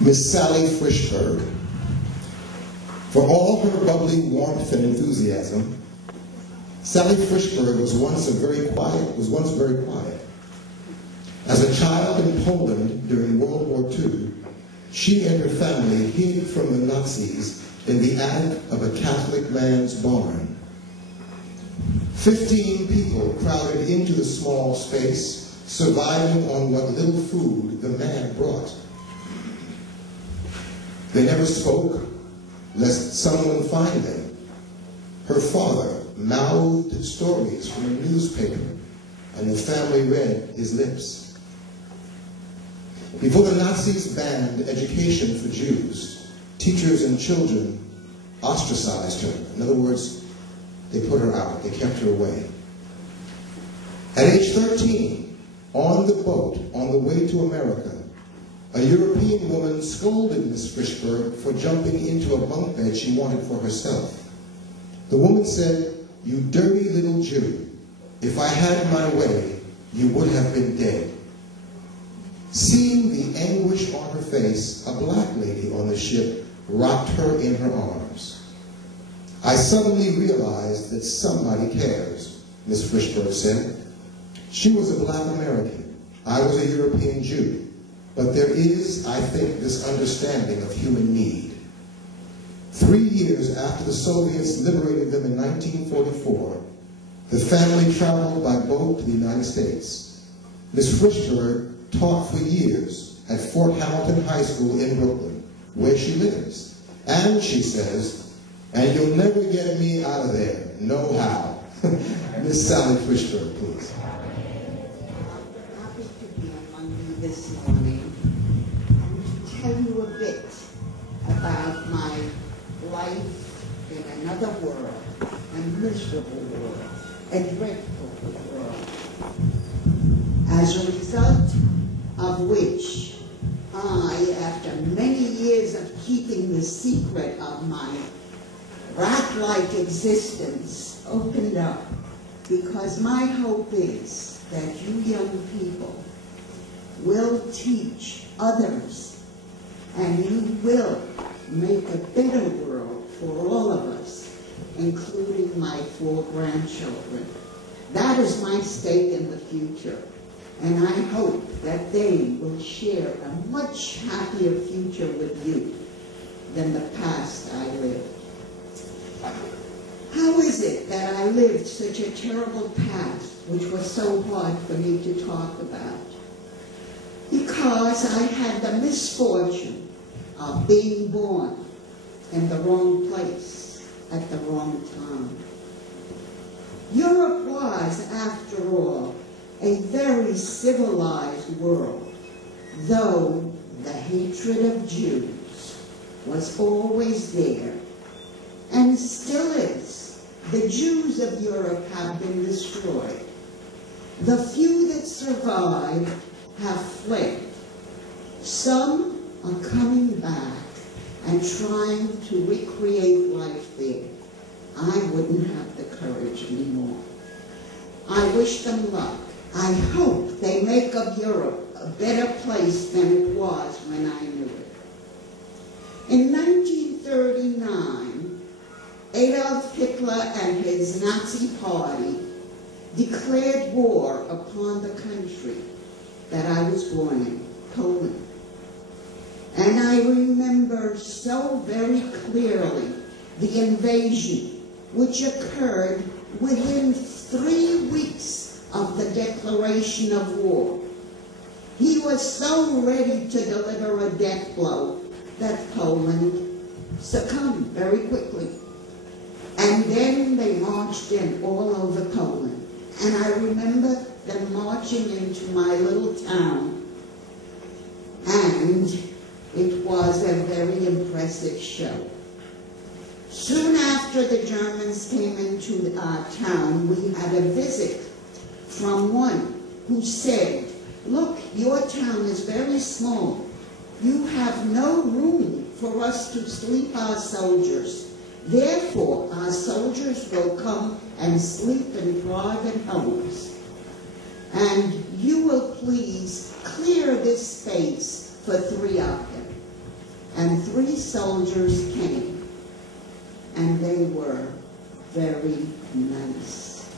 Miss Sally Frishberg. For all her bubbly warmth and enthusiasm, Sally Frishberg was once very quiet. As a child in Poland during World War II, she and her family hid from the Nazis in the attic of a Catholic man's barn. 15 people crowded into the small space, surviving on what little food the man brought. They never spoke, lest someone find them. Her father mouthed stories from a newspaper, and the family read his lips. Before the Nazis banned education for Jews, teachers and children ostracized her. In other words, they put her out, they kept her away. At age 13, on the boat on the way to America, a European woman scolded Miss Frishberg for jumping into a bunk bed she wanted for herself. The woman said, "You dirty little Jew, if I had my way, you would have been dead." Seeing the anguish on her face, a black lady on the ship rocked her in her arms. "I suddenly realized that somebody cares," Miss Frishberg said. She was a black American. I was a European Jew. But there is, I think, this understanding of human need. 3 years after the Soviets liberated them in 1944, the family traveled by boat to the United States. Miss Frishberg taught for years at Fort Hamilton High School in Brooklyn, where she lives. And she says, "And you'll never get me out of there, no how." Miss Sally Frishberg, please. Happy to be among you this morning and to tell you a bit about my life in another world, a miserable world, a dreadful world, as a result of which I, after many years of keeping the secret of my rat-like existence, opened up, because my hope is that you young people will teach others, and you will make a better world for all of us, including my 4 grandchildren. That is my stake in the future, and I hope that they will share a much happier future with you than the past I lived. How is it that I lived such a terrible past, which was so hard for me to talk about? Because I had the misfortune of being born in the wrong place at the wrong time. Europe was, after all, a very civilized world, though the hatred of Jews was always there, and still is. The Jews of Europe have been destroyed. The few that survived have fled. Some are coming back and trying to recreate life there. I wouldn't have the courage anymore. I wish them luck. I hope they make of Europe a better place than it was when I knew it. In 1939, Adolf Hitler and his Nazi party declared war upon the country that I was born in, Poland. And I remember so very clearly the invasion, which occurred within 3 weeks of the declaration of war. He was so ready to deliver a death blow that Poland succumbed very quickly. And then they marched in all over Poland. And I remember them marching into my little town. And it was a very impressive show. Soon after the Germans came into our town, we had a visit from one who said, "Look, your town is very small. You have no room for us to sleep our soldiers. Therefore, our soldiers will come and sleep in private homes. And you will please clear this space for 3 of them." and 3 soldiers came, and they were very nice.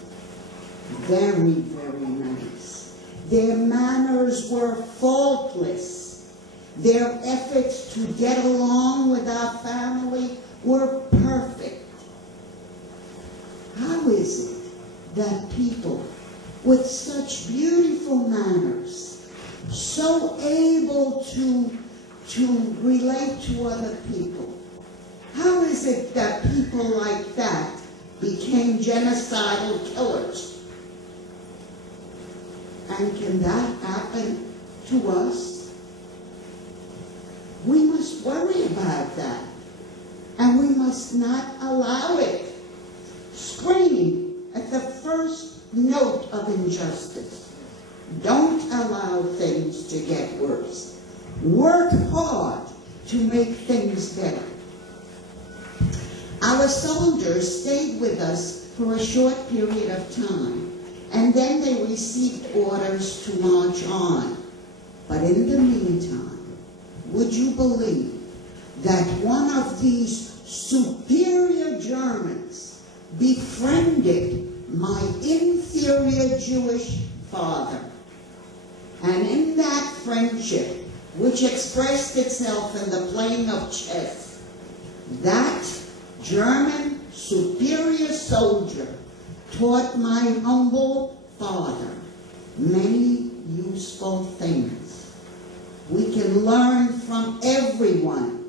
Very, very nice. Their manners were faultless. Their efforts to get along with our family were perfect. How is it that people with such beautiful manners, so able to relate to other people, how is it that people like that became genocidal killers? And can that happen to us? We must worry about that, and we must not allow it. Scream at the first note of injustice. Don't allow things to get worse. Work hard to make things better. Our soldiers stayed with us for a short period of time, and then they received orders to march on. But in the meantime, would you believe that one of these superior Germans befriended my inferior Jewish father? And in that friendship, which expressed itself in the playing of chess, that German superior soldier taught my humble father many useful things. We can learn from everyone,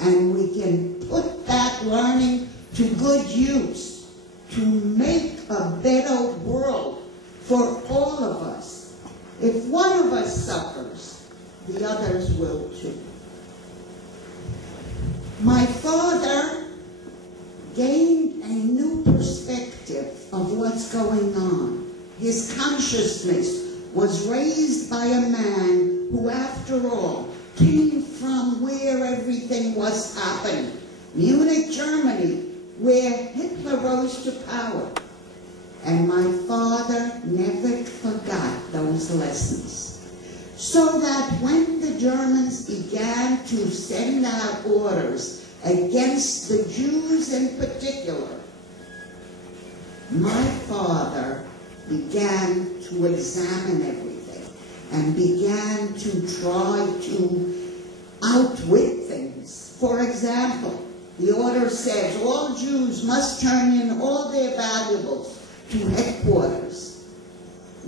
and we can put that learning to good use to make a better world for all of us. If one of us suffers, the others will too. My father gained a new perspective of what's going on. His consciousness was raised by a man who, after all, came from where everything was happening. Munich, Germany, where Hitler rose to power. And my father never forgot those lessons. So that when the Germans began to send out orders against the Jews in particular, my father began to examine everything and began to try to outwit things. For example, the order says all Jews must turn in all their valuables to headquarters.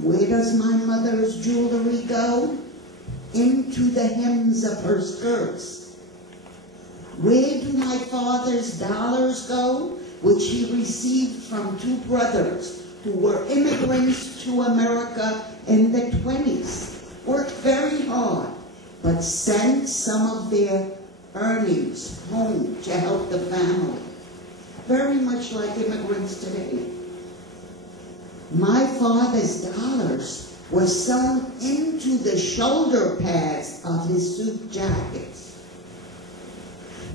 Where does my mother's jewelry go? Into the hems of her skirts. Where do my father's dollars go, which he received from 2 brothers who were immigrants to America in the 20s, worked very hard, but sent some of their earnings home to help the family? Very much like immigrants today. My father's dollars were sewn into the shoulder pads of his suit jackets.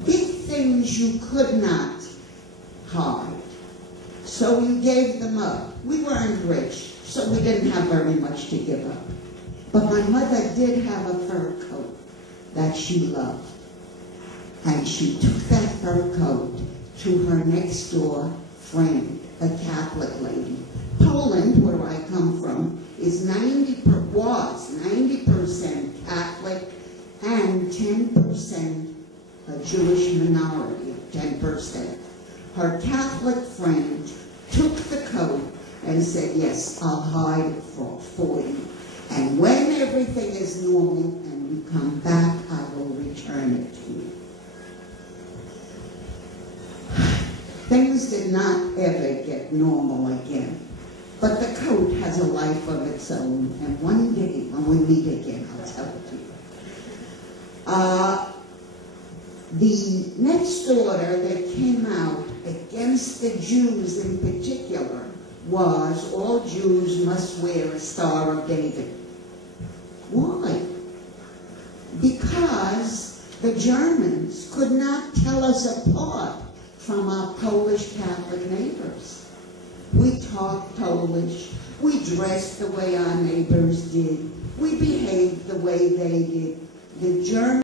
Big things you could not hide, so you gave them up. We weren't rich, so we didn't have very much to give up. But my mother did have a fur coat that she loved, and she took that fur coat to her next door friend, a Catholic lady. Poland, where I come from, was 90% Catholic and 10% a Jewish minority, 10%. Her Catholic friend took the coat and said, yes, I'll hide it for you. And when everything is normal and you come back, I will return it to you. Things did not ever get normal again. But the coat has a life of its own, and one day, when we meet again, I'll tell it to you. The next order that came out against the Jews in particular was all Jews must wear a Star of David. Why? Because the Germans could not tell us apart from our Polish Catholic neighbors. We talked Polish, we dressed the way our neighbors did, we behaved the way they did. The Germans